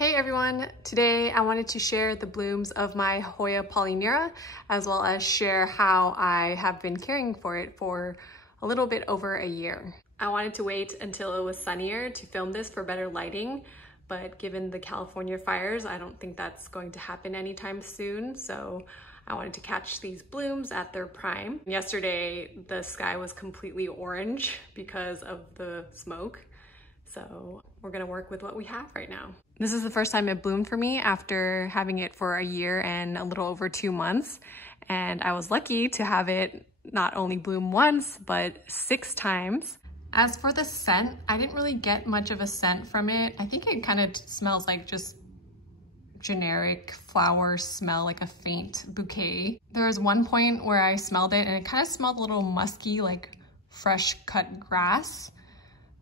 Hey everyone, today I wanted to share the blooms of my Hoya Polyneura, as well as share how I have been caring for it for a little bit over a year. I wanted to wait until it was sunnier to film this for better lighting, but given the California fires, I don't think that's going to happen anytime soon, so I wanted to catch these blooms at their prime. Yesterday, the sky was completely orange because of the smoke. So we're gonna work with what we have right now. This is the first time it bloomed for me after having it for a year and a little over 2 months. And I was lucky to have it not only bloom once, but 6 times. As for the scent, I didn't really get much of a scent from it. I think it kind of smells like just generic flower smell, like a faint bouquet. There was one point where I smelled it and it kind of smelled a little musky, like fresh cut grass.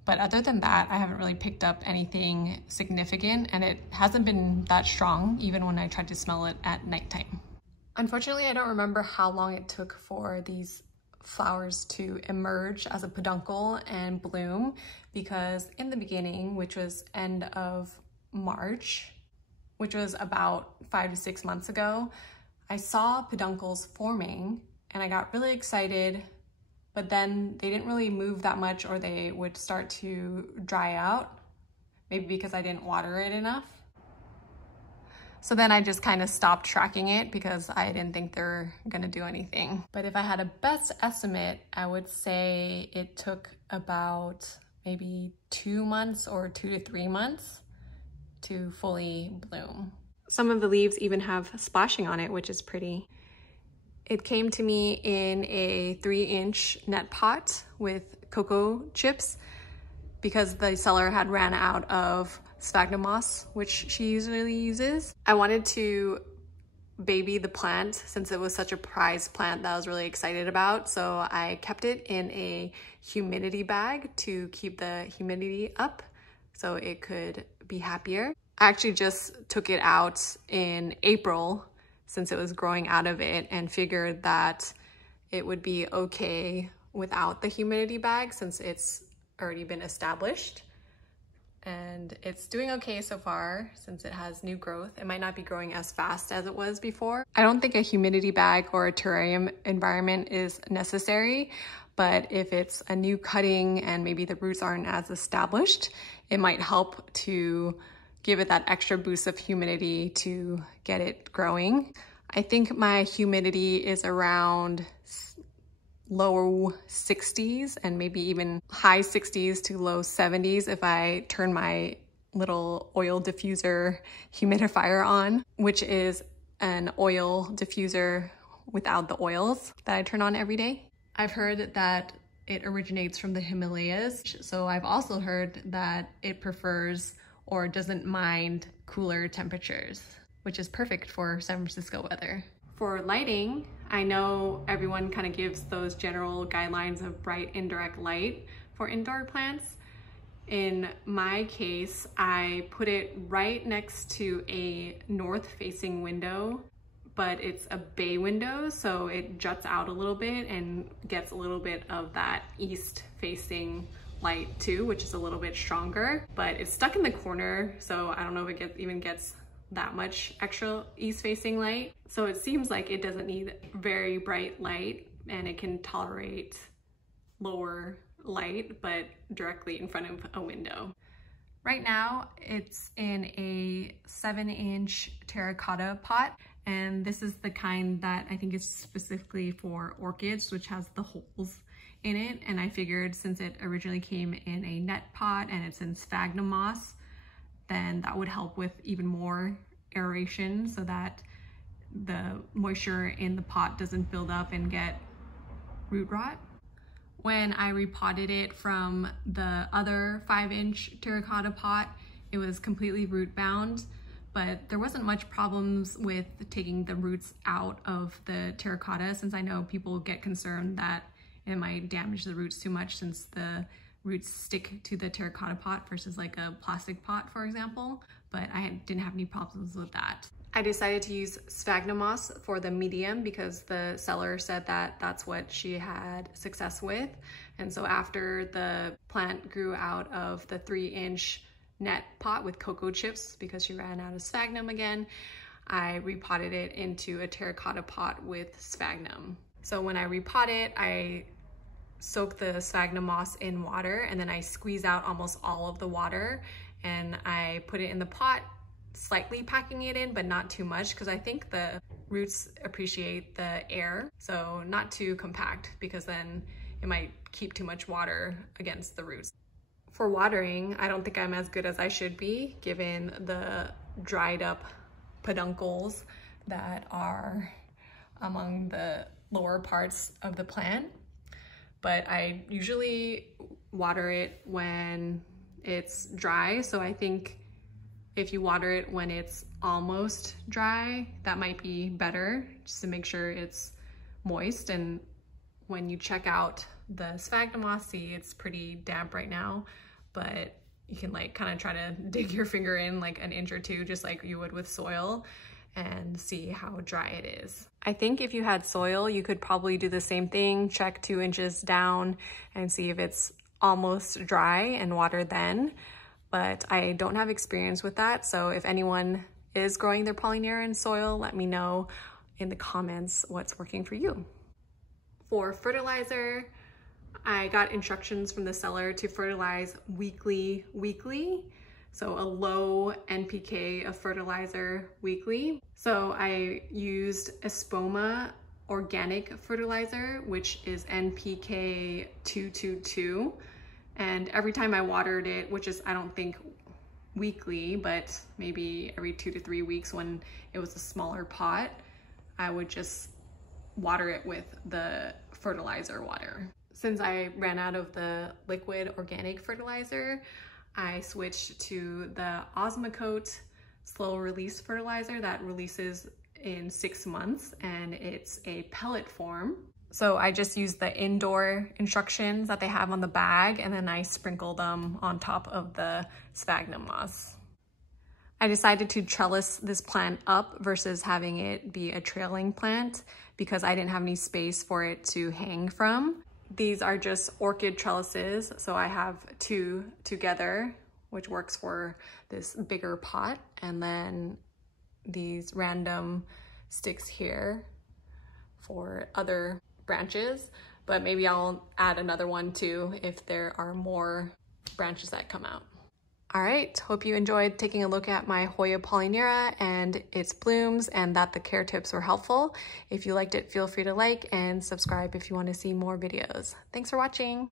But other than that, I haven't really picked up anything significant, and it hasn't been that strong even when I tried to smell it at nighttime. Unfortunately, I don't remember how long it took for these flowers to emerge as a peduncle and bloom, because in the beginning, which was end of March, which was about 5 to 6 months ago, I saw peduncles forming and I got really excited. But then they didn't really move that much, or they would start to dry out, maybe because I didn't water it enough. So then I just kind of stopped tracking it because I didn't think they're gonna do anything. But if I had a best estimate, I would say it took about maybe 2 months or 2 to 3 months to fully bloom. Some of the leaves even have splashing on it, which is pretty. It came to me in a 3-inch net pot with cocoa chips because the seller had ran out of sphagnum moss, which she usually uses. I wanted to baby the plant since it was such a prized plant that I was really excited about. So I kept it in a humidity bag to keep the humidity up so it could be happier. I actually just took it out in April since it was growing out of it, and figured that it would be okay without the humidity bag since it's already been established. And it's doing okay so far since it has new growth. It might not be growing as fast as it was before. I don't think a humidity bag or a terrarium environment is necessary, but if it's a new cutting and maybe the roots aren't as established, it might help to give it that extra boost of humidity to get it growing. I think my humidity is around low 60s and maybe even high 60s to low 70s if I turn my little oil diffuser humidifier on, which is an oil diffuser without the oils that I turn on every day. I've heard that it originates from the Himalayas, so I've also heard that it prefers or doesn't mind cooler temperatures, which is perfect for San Francisco weather. For lighting, I know everyone kind of gives those general guidelines of bright indirect light for indoor plants. In my case, I put it right next to a north-facing window, but it's a bay window, so it juts out a little bit and gets a little bit of that east-facing light too, which is a little bit stronger, but it's stuck in the corner, so I don't know if it even gets that much extra east-facing light. So it seems like it doesn't need very bright light and it can tolerate lower light, but directly in front of a window. Right now, it's in a 7-inch terracotta pot, and this is the kind that I think is specifically for orchids, which has the holes in it. And I figured since it originally came in a net pot and it's in sphagnum moss, then that would help with even more aeration so that the moisture in the pot doesn't build up and get root rot. When I repotted it from the other 5-inch terracotta pot, it was completely root bound, but there wasn't much problems with taking the roots out of the terracotta, since I know people get concerned that it might damage the roots too much since the roots stick to the terracotta pot versus like a plastic pot, for example, but I didn't have any problems with that. I decided to use sphagnum moss for the medium because the seller said that that's what she had success with. And so after the plant grew out of the 3-inch net pot with cocoa chips because she ran out of sphagnum again. I repotted it into a terracotta pot with sphagnum. So when I repot it, I soak the sphagnum moss in water and then I squeeze out almost all of the water and I put it in the pot, slightly packing it in, but not too much because I think the roots appreciate the air. So not too compact because then it might keep too much water against the roots. For watering, I don't think I'm as good as I should be given the dried up peduncles that are among the lower parts of the plant. But I usually water it when it's dry. So I think if you water it when it's almost dry, that might be better, just to make sure it's moist. And when you check out the sphagnum moss, see it's pretty damp right now, but you can like kind of try to dig your finger in like an inch or two, just like you would with soil, and see how dry it is. I think if you had soil, you could probably do the same thing, check 2 inches down and see if it's almost dry and water then. But I don't have experience with that. So if anyone is growing their Polyneura in soil, let me know in the comments what's working for you. For fertilizer, I got instructions from the seller to fertilize weekly. So a low NPK of fertilizer weekly. So I used Espoma organic fertilizer, which is NPK 222. And every time I watered it, which is I don't think weekly, but maybe every 2 to 3 weeks when it was a smaller pot, I would just water it with the fertilizer water. Since I ran out of the liquid organic fertilizer, I switched to the Osmocote slow release fertilizer that releases in 6 months, and it's a pellet form. So I just use the indoor instructions that they have on the bag, and then I sprinkle them on top of the sphagnum moss. I decided to trellis this plant up versus having it be a trailing plant because I didn't have any space for it to hang from. These are just orchid trellises, so I have 2 together, which works for this bigger pot, and then these random sticks here for other branches, but maybe I'll add another one too if there are more branches that come out. All right, hope you enjoyed taking a look at my Hoya Polyneura and its blooms, and that the care tips were helpful. If you liked it, feel free to like and subscribe if you want to see more videos. Thanks for watching.